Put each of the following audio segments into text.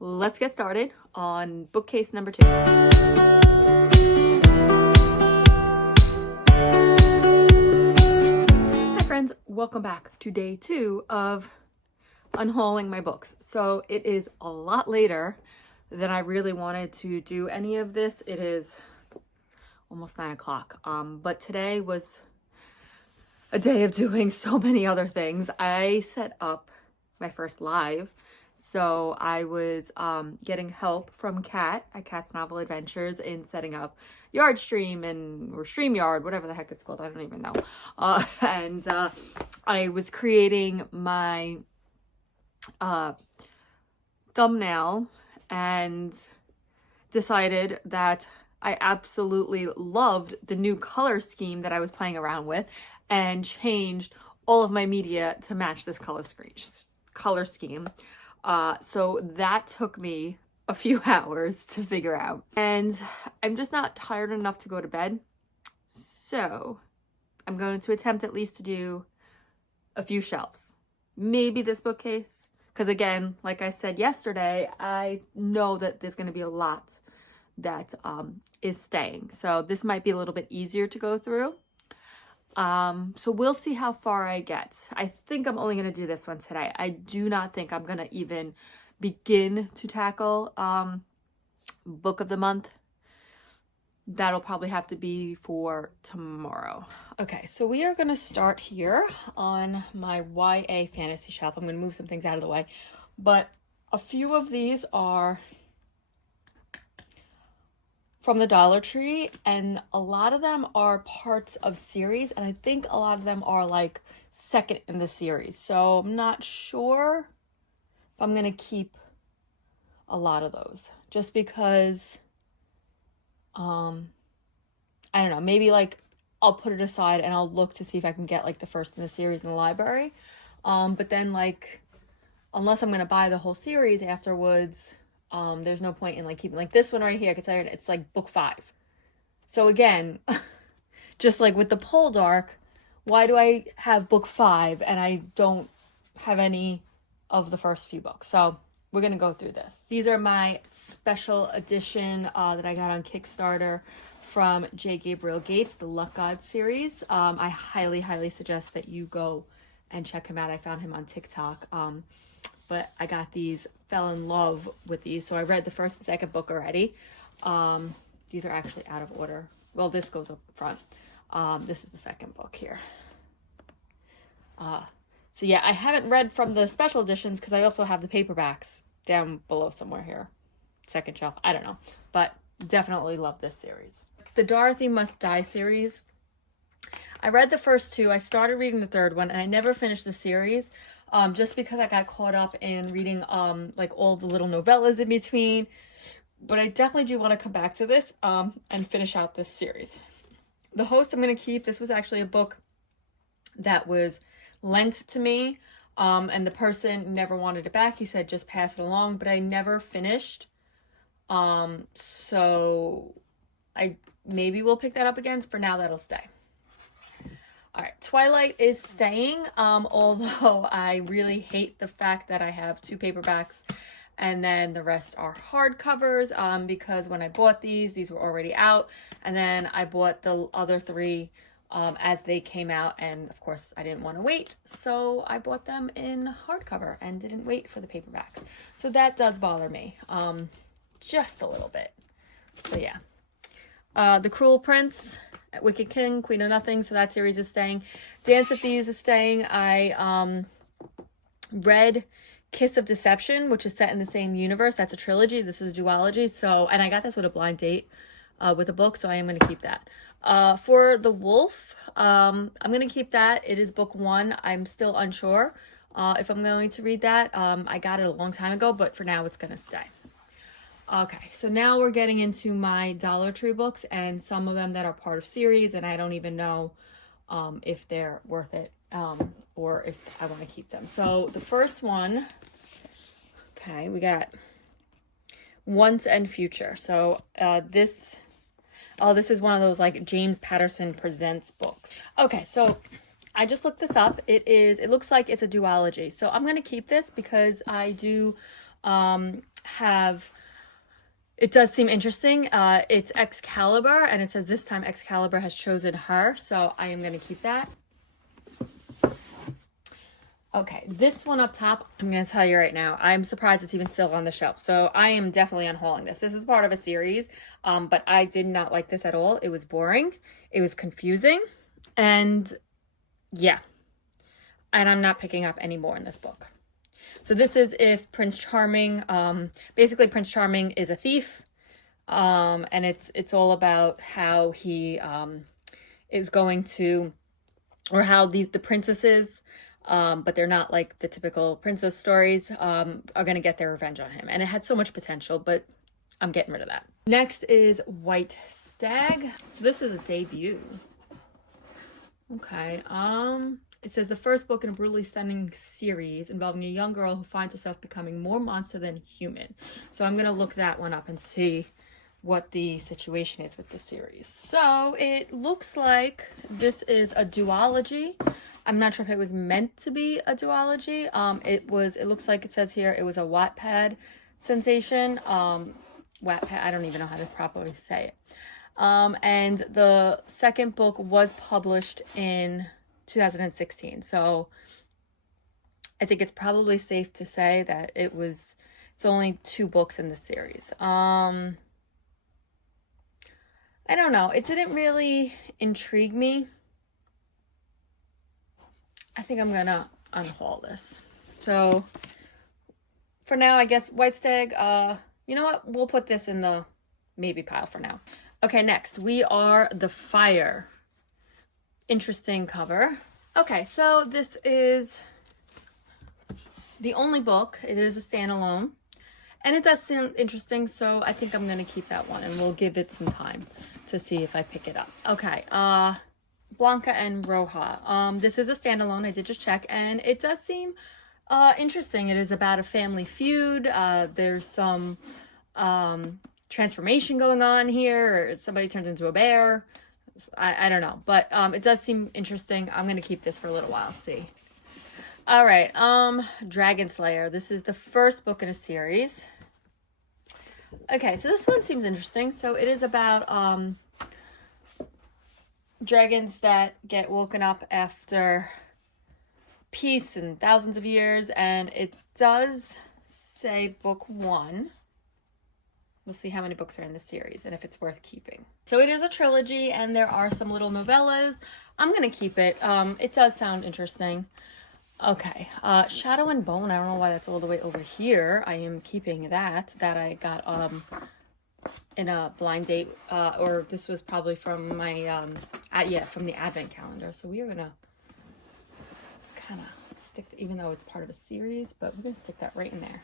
Let's get started on bookcase number 2. Hi friends, welcome back to day 2 of unhauling my books. So it is a lot later than I really wanted to do any of this. It is almost 9 o'clock. But today was a day of doing so many other things. I set up my first live. So I was getting help from Kat at Kat's Novel Adventures in setting up Yardstream or StreamYard, whatever the heck it's called. I don't even know. And I was creating my thumbnail and decided that I absolutely loved the new color scheme that I was playing around with and changed all of my media to match this color scheme. So that took me a few hours to figure out. And I'm just not tired enough to go to bed. So I'm going to attempt at least to do a few shelves. Maybe this bookcase. Because again, like I said yesterday, I know that there's going to be a lot that is staying. So this might be a little bit easier to go through. So we'll see how far I get. I think I'm only going to do this one today. I do not think I'm going to even begin to tackle book of the month. That'll probably have to be for tomorrow. Okay, so we are going to start here on my YA fantasy shelf. I'm going to move some things out of the way, but a few of these are from the Dollar Tree, and a lot of them are parts of series, and I think a lot of them are like second in the series. So I'm not sure if I'm gonna keep a lot of those, just because I don't know, maybe like I'll put it aside and I'll look to see if I can get like the first in the series in the library. But then like, unless I'm gonna buy the whole series afterwards, there's no point in like keeping like this one right here, because it's like book 5. So again, just like with the Pole Dark, why do I have book 5 and I don't have any of the first few books? So we're gonna go through this. These are my special edition that I got on Kickstarter from J. Gabriel Gates, the Luck God series. I highly suggest that you go and check him out. I found him on TikTok. But I got these, fell in love with these. So I read the first and second book already. These are actually out of order. Well, this goes up front. This is the second book here. So yeah, I haven't read from the special editions because I also have the paperbacks down below somewhere here. Second shelf, I don't know. But definitely love this series. The Dorothy Must Die series. I read the first 2. I started reading the third one and I never finished the series. Just because I got caught up in reading like all the little novellas in between. But I definitely do want to come back to this and finish out this series. The Host I'm going to keep. This was actually a book that was lent to me, and the person never wanted it back. He said just pass it along, but I never finished. So I maybe will pick that up again. For now, that'll stay. All right, Twilight is staying, although I really hate the fact that I have 2 paperbacks and then the rest are hardcovers, because when I bought these were already out, and then I bought the other 3 as they came out, and of course I didn't want to wait, so I bought them in hardcover and didn't wait for the paperbacks. So that does bother me, just a little bit. So yeah. The Cruel Prince, Wicked King, Queen of Nothing, so that series is staying. Dance of Thieves is staying. I read Kiss of Deception, which is set in the same universe. That's a trilogy. This is a duology. So, and I got this with a blind date with a book, so I am going to keep that. For The Wolf, I'm going to keep that. It is book 1. I'm still unsure if I'm going to read that. I got it a long time ago, but for now it's going to stay. Okay, so now we're getting into my Dollar Tree books, and some of them that are part of series, and I don't even know if they're worth it or if I want to keep them. So the first one, okay, we got Once and Future. So this is one of those like James Patterson Presents books. Okay, so I just looked this up. It looks like it's a duology. So I'm going to keep this because I do have, it does seem interesting. It's Excalibur, and it says this time Excalibur has chosen her, so I am going to keep that. Okay, this one up top, I'm going to tell you right now, I'm surprised it's even still on the shelf. So I am definitely unhauling this. This is part of a series, but I did not like this at all. It was boring. It was confusing. And yeah, and I'm not picking up any more in this book. So this is if Prince Charming, basically Prince Charming is a thief, and it's all about how he is going to, or how the princesses, but they're not like the typical princess stories, are going to get their revenge on him. And it had so much potential, but I'm getting rid of that. Next is White Stag. So this is a debut. Okay, it says the first book in a brutally stunning series involving a young girl who finds herself becoming more monster than human. So I'm going to look that one up and see what the situation is with the series. So it looks like this is a duology. I'm not sure if it was meant to be a duology. It looks like it says here it was a Wattpad sensation. Wattpad, I don't even know how to properly say it. And the second book was published in 2016. So I think it's probably safe to say that it's only 2 books in the series. I don't know. It didn't really intrigue me. I think I'm gonna unhaul this. So for now, I guess White Stag, you know what? We'll put this in the maybe pile for now. Okay, next we are The Fire. Interesting cover. Okay, so this is the only book. It is a standalone, and it does sound interesting, so I think I'm going to keep that one, and we'll give it some time to see if I pick it up. Okay, Blanca and Roja. This is a standalone. I did just check, and it does seem interesting. It is about a family feud. There's some transformation going on here, or somebody turns into a bear. I don't know, but it does seem interesting. I'm gonna keep this for a little while, see. All right, Dragon Slayer. This is the first book in a series. Okay, so this one seems interesting. So it is about dragons that get woken up after peace and thousands of years, and it does say book 1. We'll see how many books are in the series and if it's worth keeping. So it is a trilogy, and there are some little novellas. I'm gonna keep it. It does sound interesting. Okay, Shadow and Bone. I don't know why that's all the way over here. I am keeping that I got in a blind date, or this was probably from my from the advent calendar. So we are gonna kind of stick, even though it's part of a series, but we're gonna stick that right in there.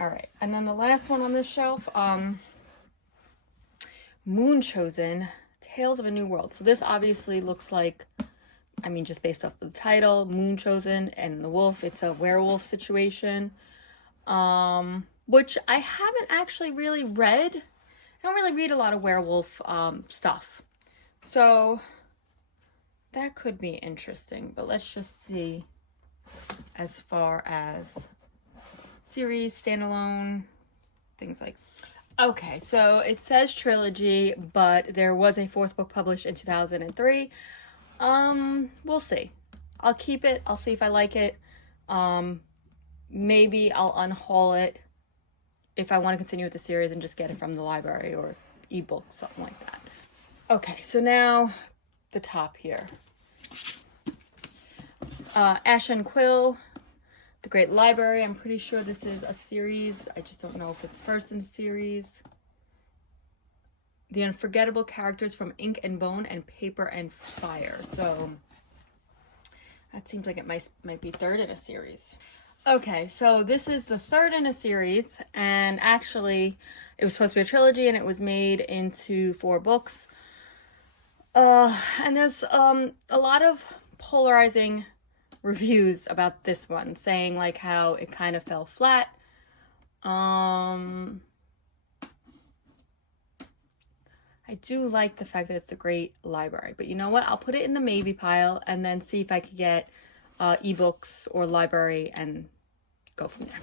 All right, and then the last one on this shelf, Moon Chosen, Tales of a New World. So this obviously looks like, I mean, just based off the title, Moon Chosen and the wolf, it's a werewolf situation, which I haven't actually really read. I don't really read a lot of werewolf stuff. So that could be interesting, but let's just see as far as series, standalone, things like. Okay, so it says trilogy, but there was a 4th book published in 2003. We'll see. I'll keep it. I'll see if I like it. Maybe I'll unhaul it if I want to continue with the series and just get it from the library or ebook, something like that. Okay, so now the top here. Ash and Quill, The Great Library. I'm pretty sure this is a series. I just don't know if it's first in the series. The Unforgettable Characters from Ink and Bone and Paper and Fire. So that seems like it might be 3rd in a series. Okay, so this is the 3rd in a series, and actually it was supposed to be a trilogy, and it was made into 4 books. And there's a lot of polarizing reviews about this one, saying like how it kind of fell flat. I do like the fact that it's the Great Library, but you know what? I'll put it in the maybe pile and then see if I could get ebooks or library and go from there.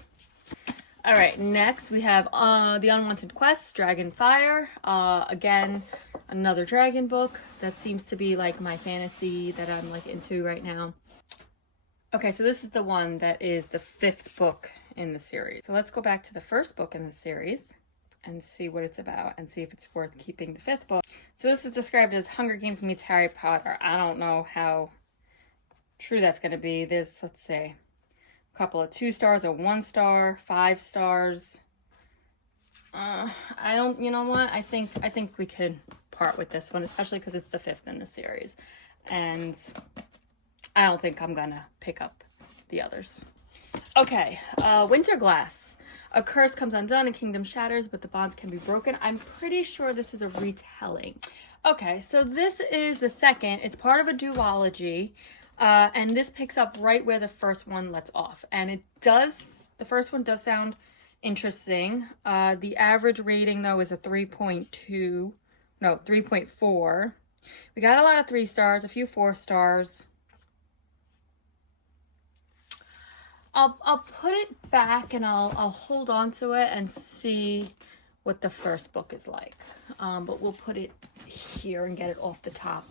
All right, next we have The Unwanted Quest, Dragon Fire. Again, another dragon book. That seems to be like my fantasy that I'm like into right now. Okay, so this is the one that is the 5th book in the series. So let's go back to the first book in the series and see what it's about and see if it's worth keeping the 5th book. So this was described as Hunger Games meets Harry Potter. I don't know how true that's going to be. There's, let's say, a couple of 2 stars, a 1 star, 5 stars. I don't, you know what? I think we could part with this one, especially because it's the 5th in the series. And I don't think I'm gonna pick up the others. Okay, Winter Glass. A curse comes undone, a kingdom shatters, but the bonds can be broken. I'm pretty sure this is a retelling. Okay, so this is the second. It's part of a duology, and this picks up right where the first one lets off. And the first one does sound interesting. The average rating, though, is a 3.4. We got a lot of 3 stars, a few 4 stars. I'll put it back and I'll hold on to it and see what the first book is like. But we'll put it here and get it off the top.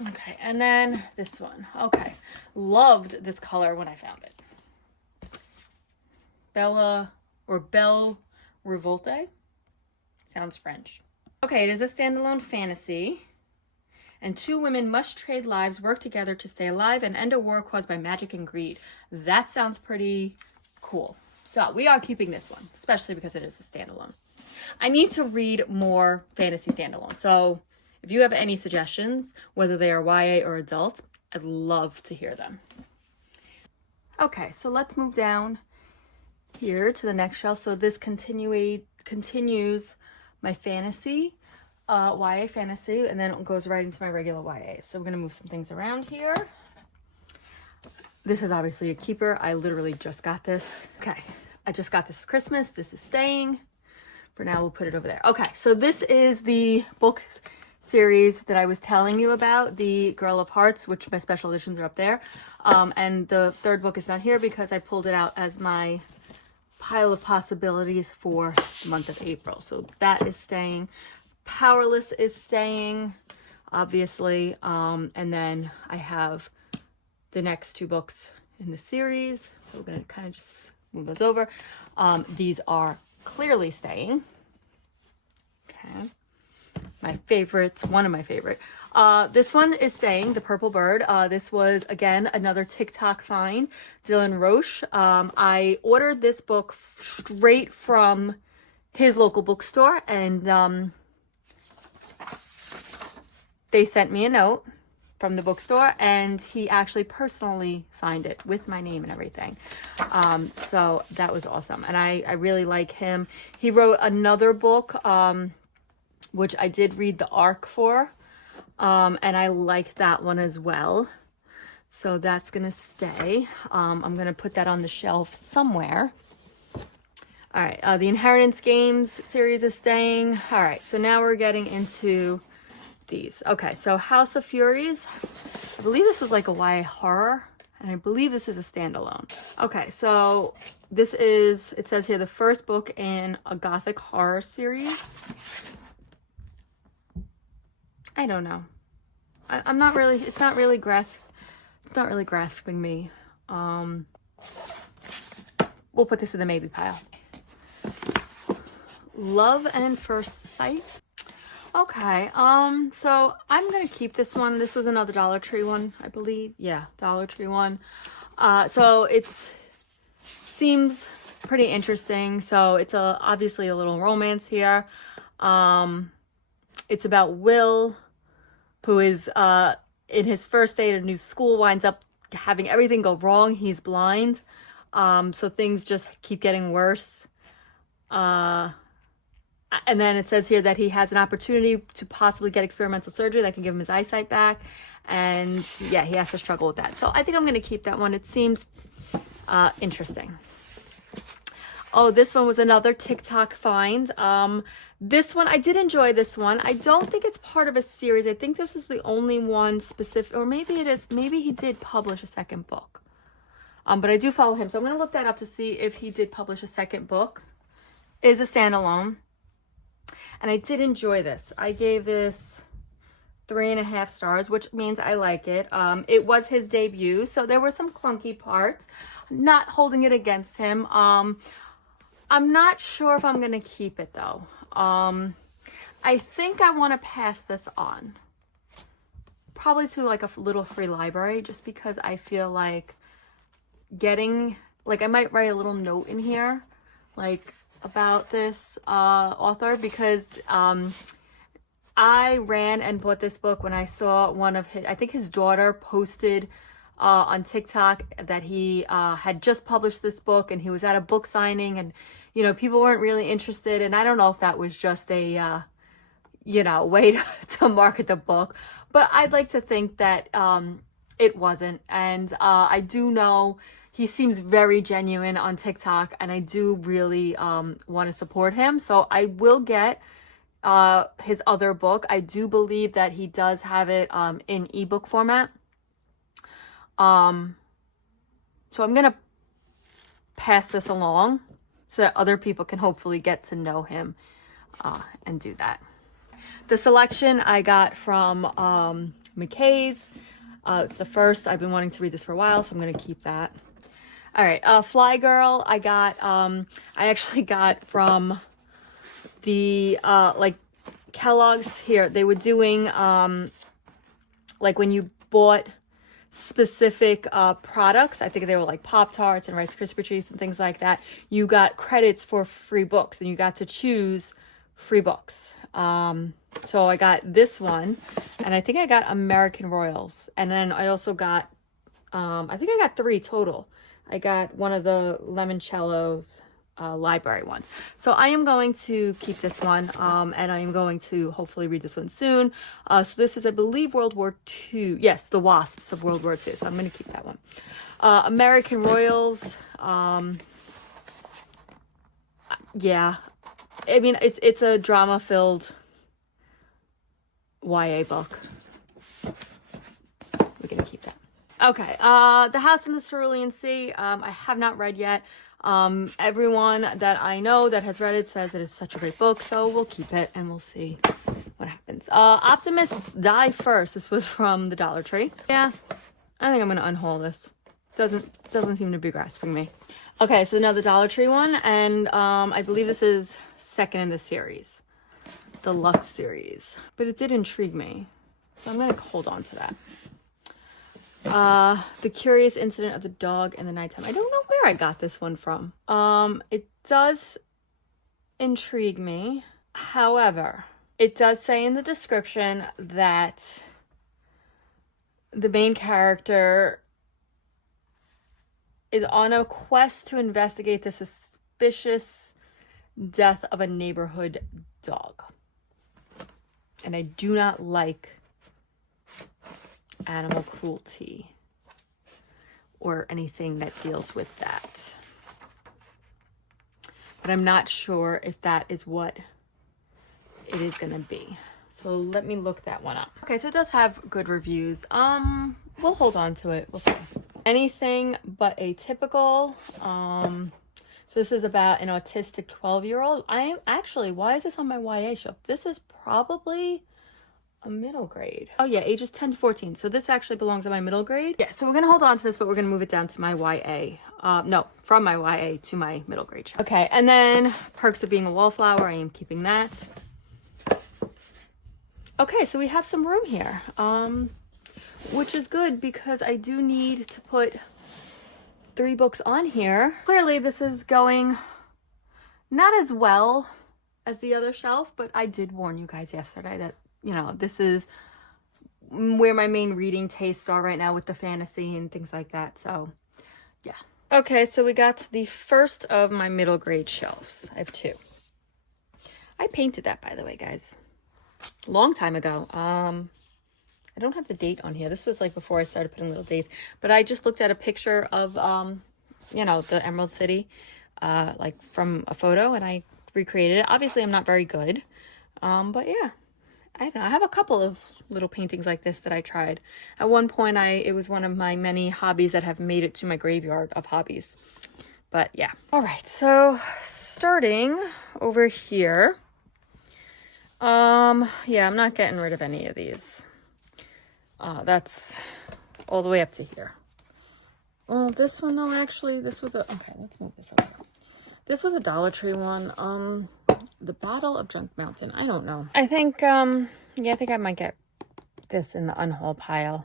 Okay, and then this one. Okay, loved this color when I found it. Belle Revolte. Sounds French. Okay, it is a standalone fantasy. And 2 women must trade lives, work together to stay alive, and end a war caused by magic and greed. That sounds pretty cool. So we are keeping this one, especially because it is a standalone. I need to read more fantasy standalone. So if you have any suggestions, whether they are YA or adult, I'd love to hear them. Okay, so let's move down here to the next shelf. So this continues my fantasy. YA fantasy, and then it goes right into my regular YA. So we're gonna move some things around here. This is obviously a keeper. I literally just got this. Okay, I just got this for Christmas. This is staying. For now, we'll put it over there. Okay, so this is the book series that I was telling you about, the Girl of Hearts, which my special editions are up there. And the 3rd book is not here because I pulled it out as my pile of possibilities for the month of April. So that is staying. Powerless is staying, obviously, and then I have the next 2 books in the series, so we're going to kind of just move those over. These are clearly staying. Okay, my favorites, one of my favorite. This one is staying, The Purple Bird. This was, again, another TikTok find, Dylan Roche. I ordered this book straight from his local bookstore, and they sent me a note from the bookstore, and he actually personally signed it with my name and everything. So that was awesome. And I really like him. He wrote another book, which I did read the arc for, and I like that one as well. So that's going to stay. I'm going to put that on the shelf somewhere. All right, the Inheritance Games series is staying. All right, so now we're getting into these. Okay, so House of Furies. I believe this was like a YA horror, and I believe this is a standalone. Okay, so this is, it says here, the first book in a gothic horror series. I don't know. I'm not really, it's not really grasping me. We'll put this in the maybe pile. Love and First Sight. Okay, so I'm gonna keep this one. This was another Dollar Tree one, I believe. Yeah, Dollar Tree one. So seems pretty interesting. So it's obviously a little romance here. It's about Will, who is in his first day at a new school, winds up having everything go wrong. He's blind, so things just keep getting worse. And then it says here that he has an opportunity to possibly get experimental surgery that can give him his eyesight back. And yeah, he has to struggle with that. So I think I'm going to keep that one. It seems interesting. Oh, this one was another TikTok find. This one, I did enjoy this one. I don't think it's part of a series. I think this is the only one specific, or maybe it is. Maybe he did publish a second book. But I do follow him. So I'm going to look that up to see if he did publish a second book. It is a standalone. And I did enjoy this. I gave this 3.5 stars, which means I like it. It was his debut, so there were some clunky parts. Not holding it against him. I'm not sure if I'm going to keep it, though. I think I want to pass this on. Probably to like a little free library, just because I feel like getting, like I might write a little note in here, like about this author, because I ran and bought this book when I saw one of his, I think his daughter posted on TikTok that he had just published this book and he was at a book signing, and, you know, people weren't really interested. And I don't know if that was just a, you know, way to market the book, but I'd like to think that it wasn't. And I do know he seems very genuine on TikTok, and I do really want to support him. So I will get his other book. I do believe that he does have it in ebook format. So I'm gonna pass this along so that other people can hopefully get to know him and do that. The selection I got from McKay's. It's the first. I've been wanting to read this for a while, so I'm gonna keep that. All right, Fly Girl. I got. I actually got from the like Kellogg's here. They were doing like when you bought specific products, I think they were like Pop-Tarts and Rice Krispie treats and things like that, you got credits for free books, and you got to choose free books. So I got this one, and I think I got American Royals, and then I also got I think I got 3 total. I got one of the Limoncello's library ones. So I am going to keep this one, and I am going to hopefully read this one soon. So this is, I believe, World War II. Yes, The Wasps of World War II. So I'm going to keep that one. American Royals. Yeah, I mean, it's a drama-filled YA book. We're going to keep that. Okay, The House in the Cerulean Sea. I have not read yet. Everyone that I know that has read it says that it's such a great book, so we'll keep it and we'll see what happens. Optimists Die First. This was from the Dollar Tree. Yeah, I think I'm gonna unhaul this. Doesn't seem to be grasping me. Okay, so now the Dollar Tree one, and I believe this is second in the series, the Lux series, but it did intrigue me, so I'm gonna hold on to that. The Curious Incident of the Dog in the Nighttime. I don't know where I got this one from. It does intrigue me. However, it does say in the description that the main character is on a quest to investigate the suspicious death of a neighborhood dog. And I do not like animal cruelty or anything that deals with that, but I'm not sure if that is what it is gonna be, so let me look that one up. Okay, so it does have good reviews. We'll hold on to it. We'll see. Anything But Atypical. So this is about an autistic 12-year-old. I am actually, why is this on my YA shelf? This is probably a middle grade. Oh yeah, ages 10 to 14. So this actually belongs in my middle grade. Yeah, so we're gonna hold on to this, but we're gonna move it down to my YA. No, from my YA to my middle grade. Okay, and then Perks of Being a Wallflower. I am keeping that. Okay, so we have some room here, which is good because I do need to put 3 books on here. Clearly this is going not as well as the other shelf, but I did warn you guys yesterday that, you know, this is where my main reading tastes are right now with the fantasy and things like that. So yeah. Okay, so we got to the first of my middle grade shelves. I have 2. I painted that, by the way, guys, a long time ago. I don't have the date on here. This was like before I started putting little dates, but I just looked at a picture of, you know, the Emerald City, like from a photo, and I recreated it. Obviously I'm not very good, but yeah. I don't know, I have a couple of little paintings like this that I tried. At one point, it was one of my many hobbies that have made it to my graveyard of hobbies. But yeah. All right, so starting over here. Yeah, I'm not getting rid of any of these. That's all the way up to here. Well, this one though, actually, this was okay, let's move this over. This was a Dollar Tree one. The Bottle of Junk Mountain. I don't know. I think, yeah, I think I might get this in the Unhaul pile.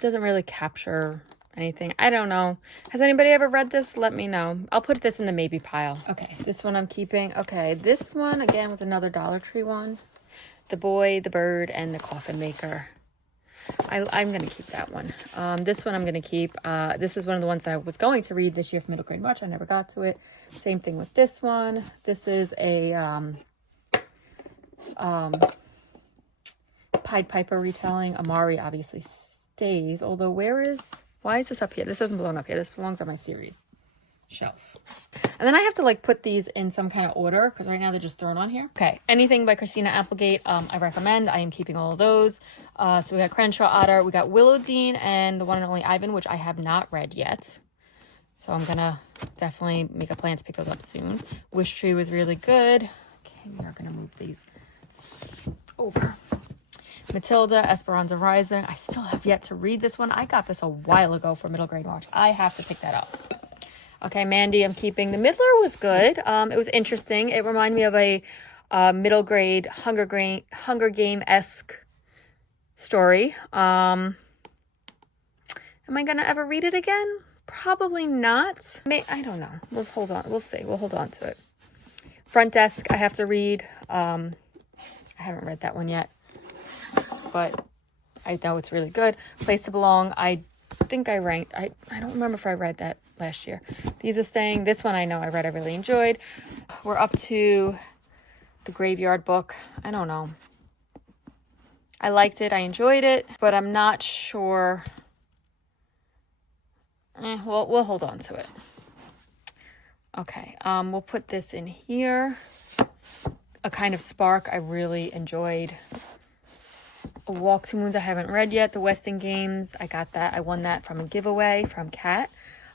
Doesn't really capture anything. I don't know. Has anybody ever read this? Let me know. I'll put this in the maybe pile. Okay, this one I'm keeping. Okay, this one, again, was another Dollar Tree one. The Boy, the Bird, and the Coffin Maker. I'm going to keep that one. This one I'm going to keep. This was one of the ones that I was going to read this year for middle grade March. I never got to it. Same thing with this one. This is a Pied Piper retelling. Amari obviously stays. Although why is this up here? This doesn't belong up here. This belongs on my series shelf. And then I have to like put these in some kind of order because right now they're just thrown on here. Okay, anything by Christina Applegate, I recommend. I am keeping all of those. So we got Crenshaw Otter, we got Willow Dean, and the one and only Ivan, which I have not read yet. So I'm gonna definitely make a plan to pick those up soon. Wish Tree was really good. Okay, we are gonna move these over. Matilda, Esperanza Rising. I still have yet to read this one. I got this a while ago for middle grade March. I have to pick that up. Okay, Mandy, I'm keeping. The Midler was good. It was interesting. It reminded me of a middle grade Hunger Game-esque story. Am I going to ever read it again? Probably not. I don't know. We'll hold on. We'll see. We'll hold on to it. Front Desk, I have to read. I haven't read that one yet, but I know it's really good. Place to Belong, I think I ranked. I don't remember if I read that last year. These Are Staying. This one I know I read. I really enjoyed. We're up to the Graveyard Book. I don't know. I liked it. I enjoyed it, but I'm not sure. We'll hold on to it. Okay. We'll put this in here. A Kind of Spark. I really enjoyed. A Walk to Moons I haven't read yet. The Weston Games. I got that. I won that from a giveaway from Kat.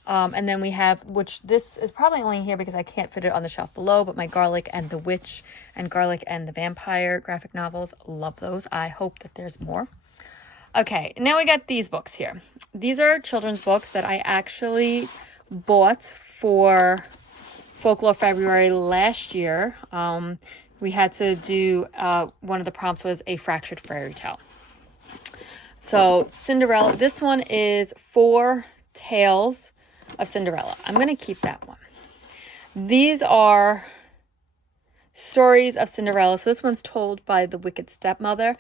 And then we have, which this is probably only here because I can't fit it on the shelf below, but my Garlic and the Witch and Garlic and the Vampire graphic novels. Love those. I hope that there's more. Okay, now we got these books here. These are children's books that I actually bought for Folklore February last year. We had to do, one of the prompts was a fractured fairy tale. So Cinderella, this one is 4 Tales of Cinderella. I'm going to keep that one. These are stories of Cinderella. So this one's told by the wicked stepmother.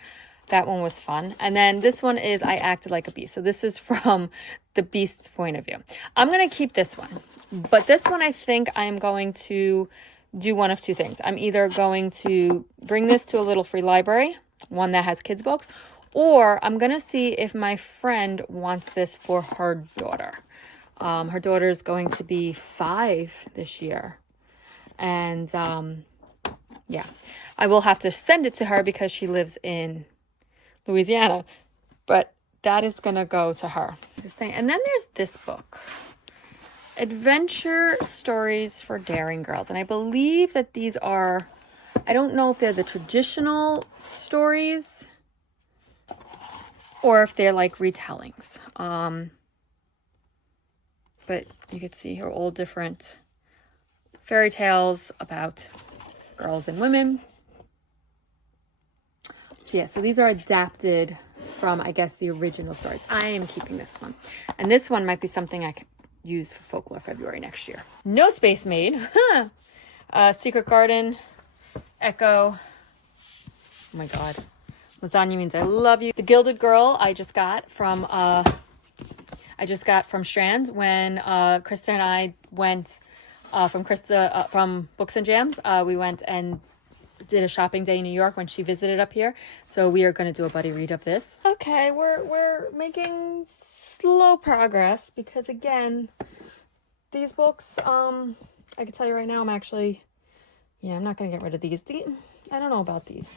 That one was fun. And then this one is I Acted Like a Beast. So this is from the Beast's point of view. I'm going to keep this one. But this one I think I'm going to do one of two things. I'm either going to bring this to a little free library, one that has kids books, or I'm going to see if my friend wants this for her daughter. Her daughter is going to be 5 this year. And yeah, I will have to send it to her because she lives in Louisiana. But that is going to go to her. And then there's this book. Adventure Stories for Daring Girls. And I believe that these are, I don't know if they're the traditional stories or if they're like retellings. But you can see here all different fairy tales about girls and women. So yeah, so these are adapted from, I guess, the original stories. I am keeping this one. And this one might be something I could use for Folklore February next year. No Space Maid. Secret Garden. Echo. Oh my God. Lasagna Means I Love You. The Gilded Girl I just got from Strand when Krista and I went from Books and Jams. We went and did a shopping day in New York when she visited up here. So we are going to do a buddy read of this. Okay, we're making slow progress because again, these books, I can tell you right now, I'm actually Yeah, I'm not going to get rid of these. I don't know about these.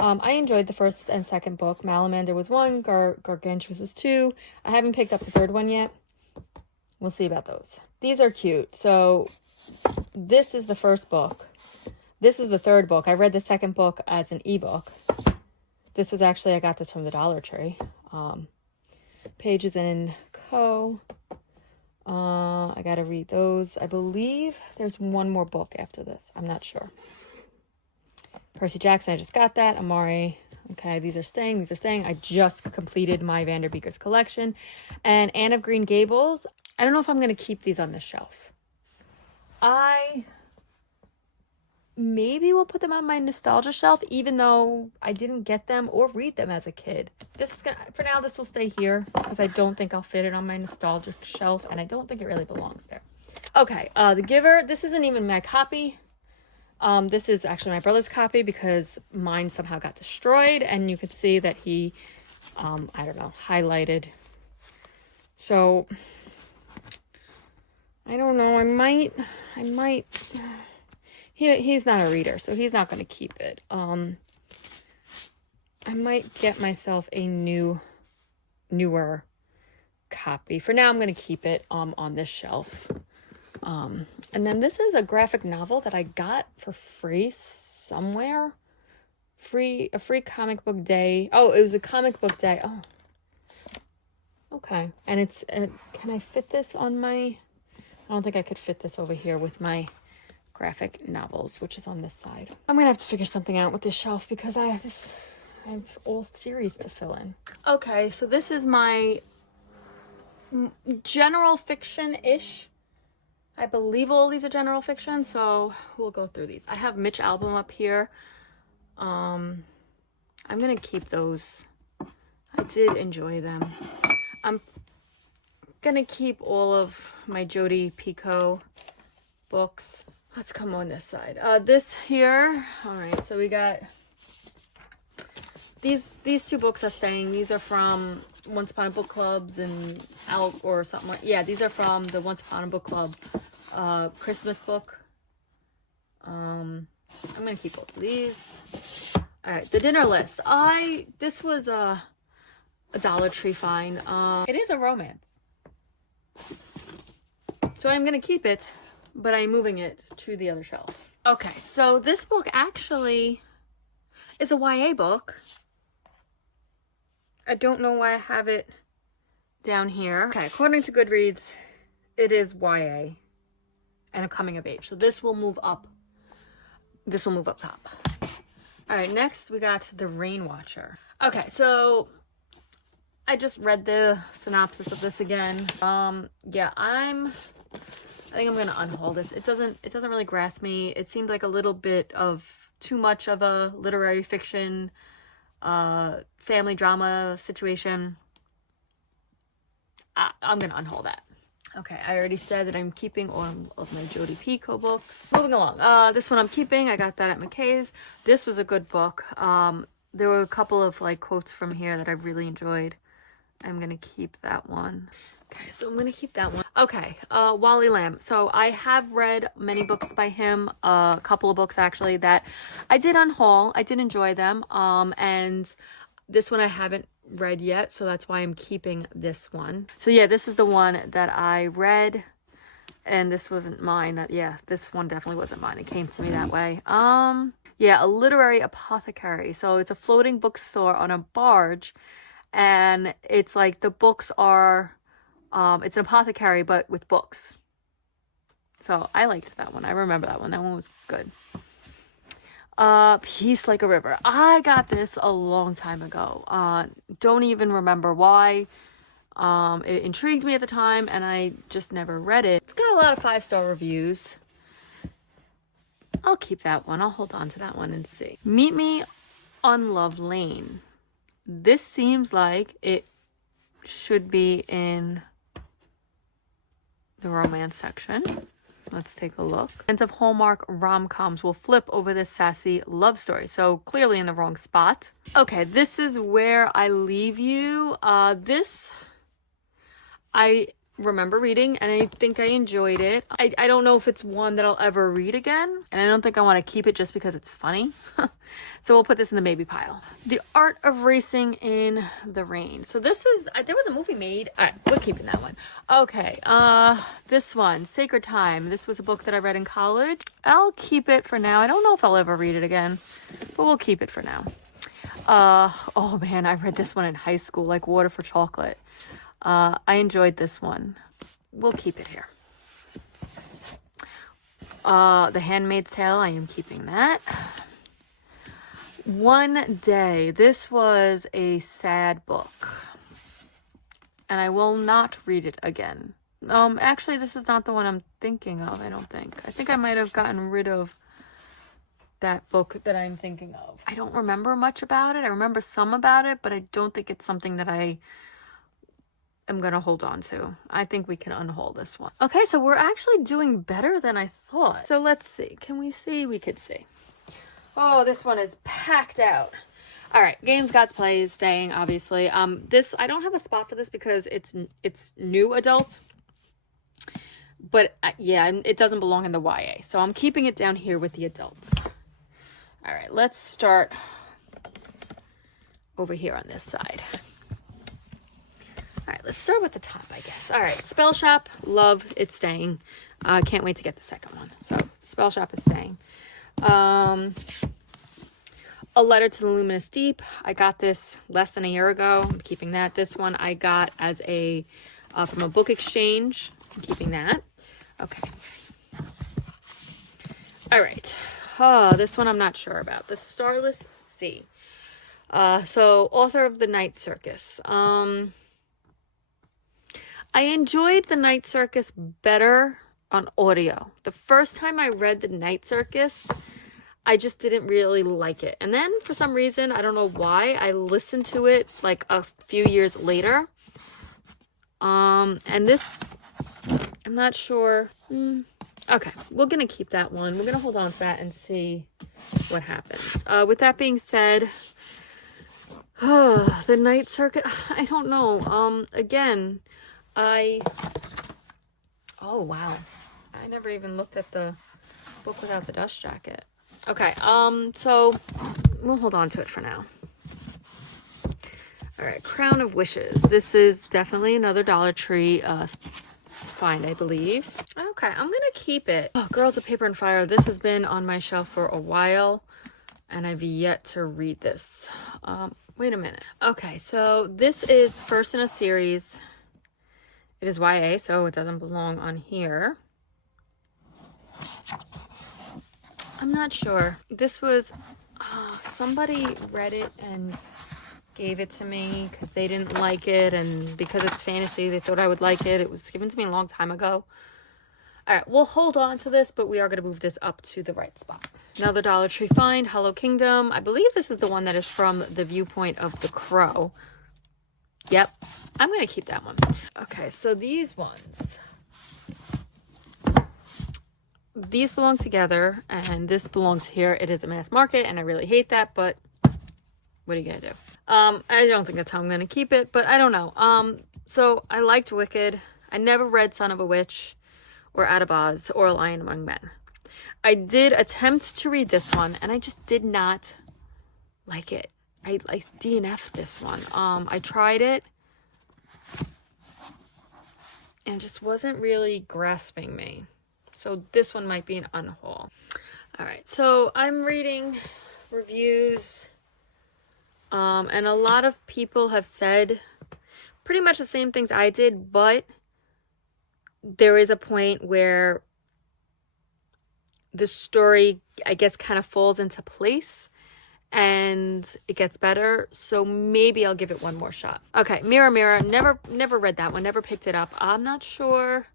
I enjoyed the first and second book. Malamander was 1, Gargantuous is 2. I haven't picked up the third one yet. We'll see about those. These are cute. So this is the first book. This is the third book. I read the second book as an ebook. This was actually, I got this from the Dollar Tree. Pages in Co. I gotta read those. I believe there's one more book after this. I'm not sure. Percy Jackson, I just got that. Amari, okay, these are staying. I just completed my Vanderbeekers collection. And Anne of Green Gables, I don't know if I'm gonna keep these on this shelf. I maybe will put them on my nostalgia shelf, even though I didn't get them or read them as a kid. This is gonna, for now, this will stay here because I don't think I'll fit it on my nostalgic shelf, and I don't think it really belongs there. Okay, The Giver. This isn't even my copy. This is actually my brother's copy because mine somehow got destroyed, and you could see that he, I don't know, highlighted. So I don't know. I might. He's not a reader, so he's not going to keep it. I might get myself a newer copy. For now, I'm going to keep it on this shelf. And then this is a graphic novel that I got for free somewhere. A free comic book day. Oh, it was a comic book day. Oh, okay. And it's can I fit this on my? I don't think I could fit this over here with my graphic novels, which is on this side. I'm gonna have to figure something out with this shelf because I have all series to fill in. Okay, so this is my general fiction-ish. I believe all these are general fiction, so we'll go through these. I have Mitch Albom up here. I'm gonna keep those. I did enjoy them. I'm gonna keep all of my Jodi Picoult books. Let's come on this side. This here. All right, so we got these 2 books are staying. These are from Once Upon a Book Clubs and out or something like. Yeah, these are from the Once Upon a Book Club Christmas book. I'm gonna keep both of these. All right, The Dinner List. This was a Dollar Tree find. It is a romance, so I'm gonna keep it. But I'm moving it to the other shelf. Okay, so this book actually is a YA book. I don't know why I have it down here. Okay, according to Goodreads, it is YA and a coming of age. So this will move up. This will move up top. All right, next we got The Rain Watcher. Okay, so I just read the synopsis of this again. Yeah, I think I'm gonna unhaul this. It doesn't really grasp me. It seemed like a little bit of too much of a literary fiction, family drama situation. I'm gonna unhaul that. Okay, I already said that I'm keeping all of my Jodi Picoult books. Moving along. This one I'm keeping. I got that at McKay's. This was a good book. There were a couple of like quotes from here that I really enjoyed. I'm gonna keep that one. Okay, so I'm gonna keep that one. Okay, Wally Lamb. So I have read many books by him, a couple of books actually that I did unhaul. I did enjoy them. And this one I haven't read yet, so that's why I'm keeping this one. So yeah, this is the one that I read, and this wasn't mine. This one definitely wasn't mine. It came to me that way. Yeah, A Literary Apothecary. So it's a floating bookstore on a barge, and it's like the books are. It's an apothecary, but with books. So I liked that one. I remember that one. That one was good. Peace Like a River. I got this a long time ago. Don't even remember why. It intrigued me at the time, and I just never read it. It's got a lot of 5-star reviews. I'll keep that one. I'll hold on to that one and see. Meet Me on Love Lane. This seems like it should be in the romance section. Let's take a look. Fans of Hallmark rom-coms will flip over this sassy love story. So clearly in the wrong spot. Okay, this is Where I Leave You. This I remember reading, and I think I enjoyed it. I don't know if it's one that I'll ever read again, and I don't think I want to keep it just because it's funny. So we'll put this in the maybe pile. The Art of Racing in the Rain. So this is, there was a movie made. All right, we're keeping that one. Okay, this one, Sacred Time. This was a book that I read in college. I'll keep it for now. I don't know if I'll ever read it again, but we'll keep it for now. Oh man, I read this one in high school, like Water for Chocolate. I enjoyed this one. We'll keep it here. The Handmaid's Tale, I am keeping that. One Day. This was a sad book, and I will not read it again. Actually, this is not the one I'm thinking of, I don't think. I think I might have gotten rid of that book that I'm thinking of. I don't remember much about it. I remember some about it, but I don't think it's something that I am going to hold on to. I think we can unhaul this one. Okay, so we're actually doing better than I thought. So let's see. Can we see? We could see. Oh, this one is packed out. All right, Games God's Play is staying, obviously. This, I don't have a spot for this because it's new adult. But yeah, it doesn't belong in the YA. So I'm keeping it down here with the adults. All right, let's start over here on this side. All right, let's start with the top, I guess. All right, Spell Shop, love, it's staying. Can't wait to get the second one. So Spell Shop is staying. A Letter to the Luminous Deep. I got this less than a year ago. I'm keeping that. This one I got as a from a book exchange. I'm keeping that. Okay. All right. Oh, this one I'm not sure about. The Starless Sea. So author of The Night Circus. I enjoyed The Night Circus better on audio. The first time I read The Night Circus, I just didn't really like it. And then for some reason, I don't know why, I listened to it like a few years later. And this, I'm not sure. Okay, we're going to keep that one. We're going to hold on to that and see what happens. With that being said, The Night Circuit, I don't know. Again, oh wow. I never even looked at the book without the dust jacket. Okay, so we'll hold on to it for now. All right, Crown of Wishes. This is definitely another Dollar Tree find, I believe. Okay, I'm gonna keep it. Oh, Girls of Paper and Fire. This has been on my shelf for a while, and I've yet to read this. Wait a minute. Okay, so this is first in a series. It is YA, so it doesn't belong on here. I'm not sure. This was, somebody read it and gave it to me because they didn't like it, and because it's fantasy, they thought I would like it. It was given to me a long time ago. All right, we'll hold on to this, but we are going to move this up to the right spot. Another Dollar Tree find, Hollow Kingdom. I believe this is the one that is from the viewpoint of the crow. Yep, I'm going to keep that one. Okay, so these ones. These belong together, and this belongs here. It is a mass market, and I really hate that, but what are you going to do? I don't think that's how I'm going to keep it, but I don't know. So I liked Wicked. I never read Son of a Witch or Out of Oz or A Lion Among Men. I did attempt to read this one, and I just did not like it. I DNF'd this one. I tried it, and it just wasn't really grasping me. So this one might be an unhaul. All right, so I'm reading reviews, and a lot of people have said pretty much the same things I did, but there is a point where the story, I guess, kind of falls into place and it gets better. So maybe I'll give it one more shot. Okay, Mirror Mirror. Never read that one. Never picked it up. I'm not sure.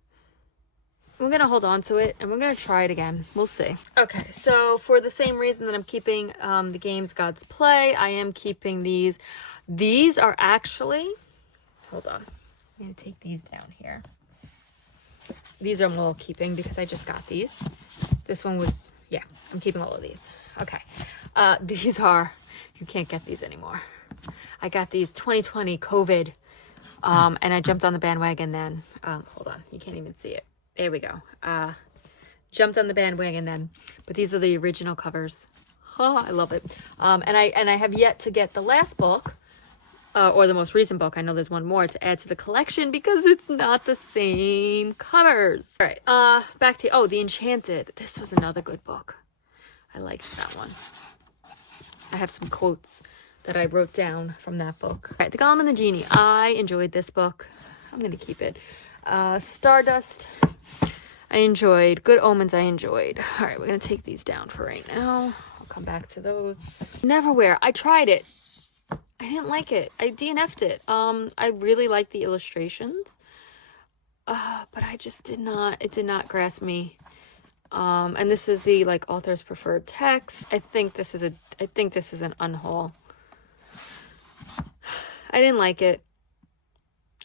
We're going to hold on to it and we're going to try it again. We'll see. Okay, so for the same reason that I'm keeping the Games God's Play, I am keeping these. These are actually, hold on. I'm going to take these down here. These are all keeping because I just got these. This one was, yeah, I'm keeping all of these. Okay. These are, you can't get these anymore. I got these 2020 COVID And I jumped on the bandwagon then. Hold on, you can't even see it. There we go. Jumped on the bandwagon then. But these are the original covers. Oh, I love it. And I have yet to get the last book, or the most recent book. I know there's one more to add to the collection because it's not the same covers. All right, back to, The Enchanted. This was another good book. I liked that one. I have some quotes that I wrote down from that book. All right, The Golem and the Genie. I enjoyed this book. I'm going to keep it. Stardust, I enjoyed. Good Omens, I enjoyed. All right, we're going to take these down for right now. I'll come back to those. Neverwhere. I tried it. I didn't like it. I DNF'd it. I really liked the illustrations. But I just did not grasp me. And this is the author's preferred text. I think this is an Unhaul. I didn't like it.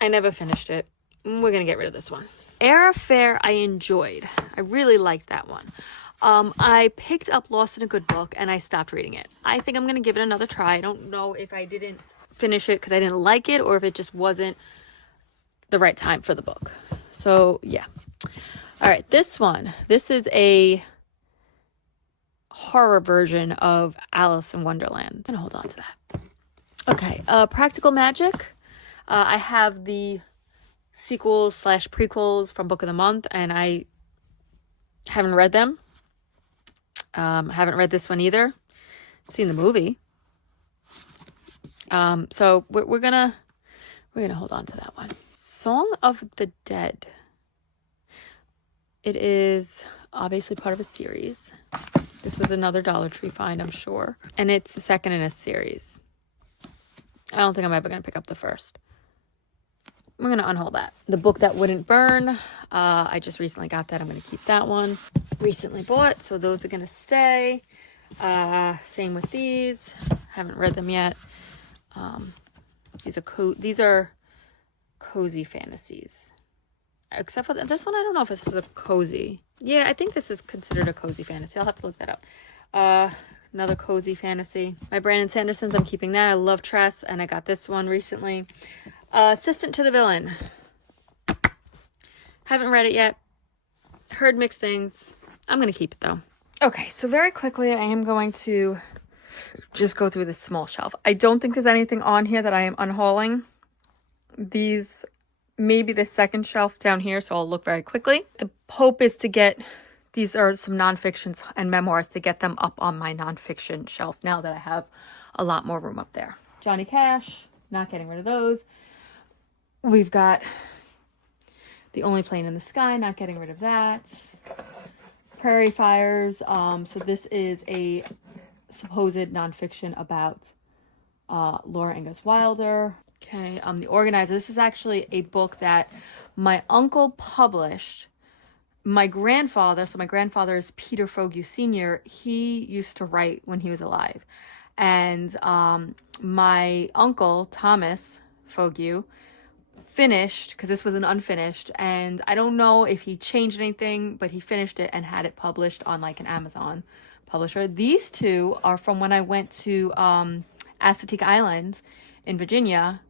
I never finished it. We're gonna get rid of this one. Airfare I enjoyed. I really liked that one. I picked up Lost in a Good Book and I stopped reading it. I think I'm gonna give it another try. I don't know if I didn't finish it because I didn't like it or if it just wasn't the right time for the book. So yeah. All right, this one. This is a horror version of Alice in Wonderland. I'm gonna hold on to that. Okay, Practical Magic. I have the sequels / prequels from Book of the Month, and I haven't read them. Haven't read this one either. Seen the movie. So we're gonna hold on to that one. Song of the Dead. It is obviously part of a series. This was another Dollar Tree find, I'm sure. And it's the second in a series. I don't think I'm ever going to pick up the first. We're going to unhaul that. The Book That Wouldn't Burn. I just recently got that. I'm going to keep that one. Recently bought, so those are going to stay. Same with these. Haven't read them yet. These are cozy fantasies. Except for this one, I don't know if this is a cozy. Yeah, I think this is considered a cozy fantasy. I'll have to look that up. Another cozy fantasy. My Brandon Sanderson's, I'm keeping that. I love Tress, and I got this one recently. Assistant to the Villain. Haven't read it yet. Heard mixed things. I'm going to keep it, though. Okay, so very quickly, I am going to just go through this small shelf. I don't think there's anything on here that I am unhauling. These... maybe the second shelf down here, so I'll look very quickly. The hope is to get, these are some nonfictions and memoirs, to get them up on my nonfiction shelf now that I have a lot more room up there. Johnny Cash, not getting rid of those. We've got The Only Plane in the Sky, not getting rid of that. Prairie Fires, so this is a supposed nonfiction about Laura Ingalls Wilder. Okay, The Organizer. This is actually a book that my uncle published. My grandfather, so my grandfather is Peter Fogue Sr., he used to write when he was alive. And my uncle, Thomas Fogue, finished, because this was an unfinished, and I don't know if he changed anything, but he finished it and had it published on an Amazon publisher. These two are from when I went to Assateague Island in Virginia.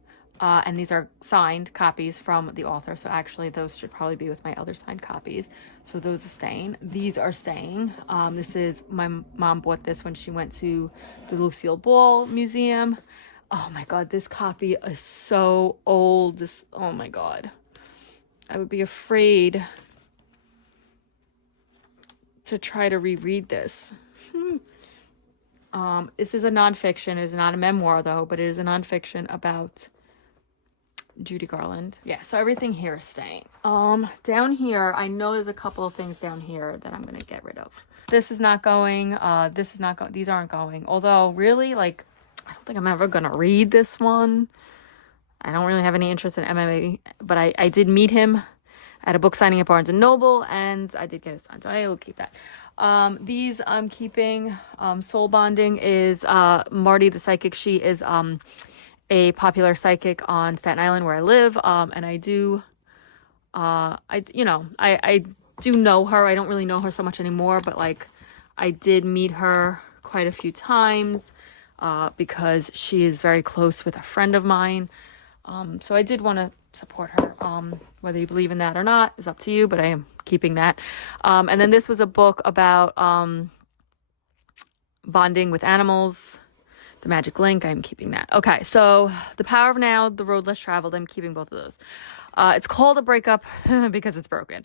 And these are signed copies from the author. So actually those should probably be with my other signed copies. So those are staying. These are staying. This is, my mom bought this when she went to the Lucille Ball Museum. Oh my God, this copy is so old. Oh my God. I would be afraid to try to reread this. This is a nonfiction. It is not a memoir though, but it is a nonfiction about Judy Garland. Yeah, so everything here is staying. Down here, I know there's a couple of things down here that I'm gonna get rid of. This is not going. This is not going. These aren't going. Although, really, I don't think I'm ever gonna read this one. I don't really have any interest in MMA, but I did meet him at a book signing at Barnes & Noble, and I did get it signed, so I will keep that. These I'm keeping. Soul Bonding is Marty the Psychic. She is a popular psychic on Staten Island where I live, and I do do know her. I don't really know her so much anymore, but I did meet her quite a few times because she is very close with a friend of mine. So I did want to support her. Whether you believe in that or not is up to you, but I am keeping that. And then this was a book about bonding with animals. The Magic Link, I'm keeping that. Okay, so The Power of Now, The Road Less Traveled, I'm keeping both of those. It's called a breakup because it's broken.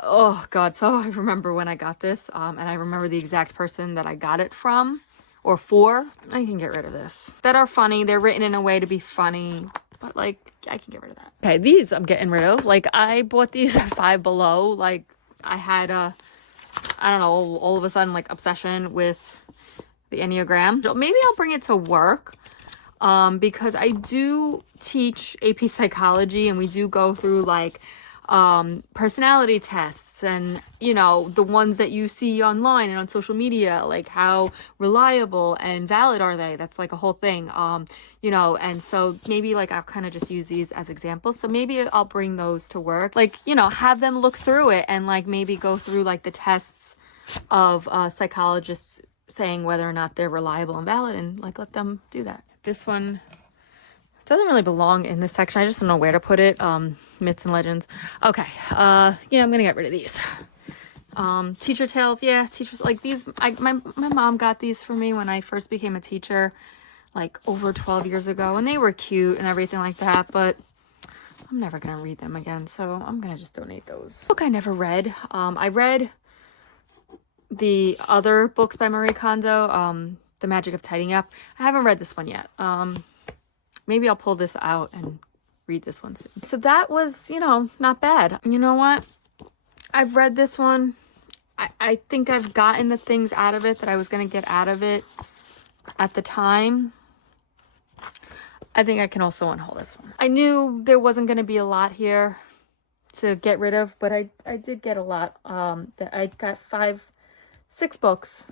Oh, God, so I remember when I got this, and I remember the exact person that I got it from, or for. I can get rid of this. That are funny. They're written in a way to be funny, but, like, I can get rid of that. Okay, these I'm getting rid of. Like, I bought these at Five Below. Like, I had a, I don't know, all of a sudden, like, obsession with the Enneagram. Maybe I'll bring it to work because I do teach AP psychology, and we do go through like personality tests and, you know, the ones that you see online and on social media, like how reliable and valid are they? That's like a whole thing. You know, and so maybe like I'll kind of just use these as examples. So maybe I'll bring those to work, like, you know, have them look through it and like maybe go through like the tests of psychologists saying whether or not they're reliable and valid, and like let them do that. This one doesn't really belong in this section. I just don't know where to put it. Myths and legends. Okay. Yeah, I'm gonna get rid of these. Teacher tales. Yeah, teachers like these. My mom got these for me when I first became a teacher, like over 12 years ago, and they were cute and everything like that. But I'm never gonna read them again, so I'm gonna just donate those. Book I never read. I read the other books by Marie Kondo, The Magic of Tidying Up. I haven't read this one yet. Maybe I'll pull this out and read this one soon. So that was, you know, not bad. You know what? I've read this one. I think I've gotten the things out of it that I was going to get out of it at the time. I think I can also unhaul this one. I knew there wasn't going to be a lot here to get rid of, but I did get a lot. That I got 6 books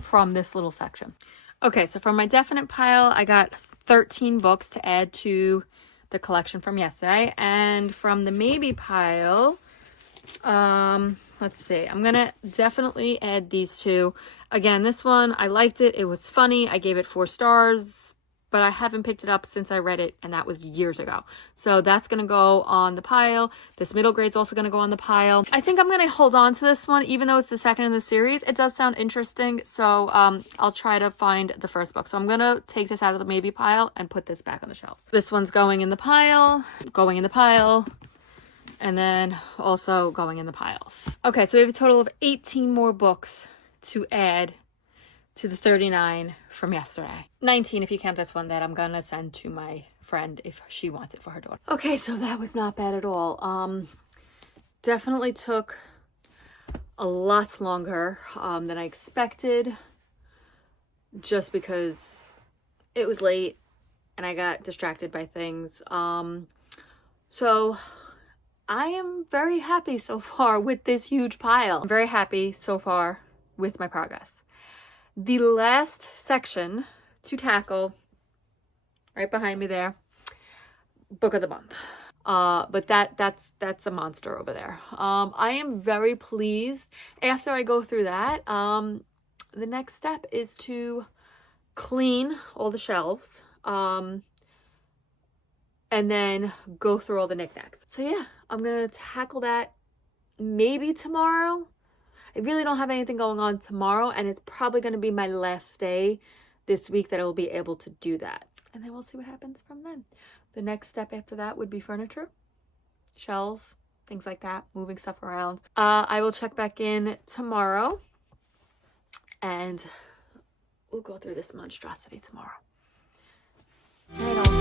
from this little section. Okay, so from my definite pile, I got 13 books to add to the collection from yesterday. And from the maybe pile, let's see, I'm gonna definitely add these two. Again, this one, I liked it. It was funny. I gave it 4 stars, but I haven't picked it up since I read it, and that was years ago. So that's going to go on the pile. This middle grade's also going to go on the pile. I think I'm going to hold on to this one, even though it's the second in the series. It does sound interesting, so I'll try to find the first book. So I'm going to take this out of the maybe pile and put this back on the shelf. This one's going in the pile, and then also going in the piles. Okay, so we have a total of 18 more books to add to the 39 from yesterday. 19 if you count this one that I'm gonna send to my friend if she wants it for her daughter. Okay, so that was not bad at all. Definitely took a lot longer than I expected, just because it was late and I got distracted by things. So I am very happy so far with this huge pile. I'm very happy so far with my progress. The last section to tackle, right behind me there, book of the month. But that's a monster over there. I am very pleased. After I go through that, the next step is to clean all the shelves, and then go through all the knickknacks. So yeah, I'm gonna tackle that maybe tomorrow. I really don't have anything going on tomorrow, and it's probably going to be my last day this week that I will be able to do that. And then we'll see what happens from then. The next step after that would be furniture, shelves, things like that, moving stuff around. I will check back in tomorrow, and we'll go through this monstrosity tomorrow. Right on.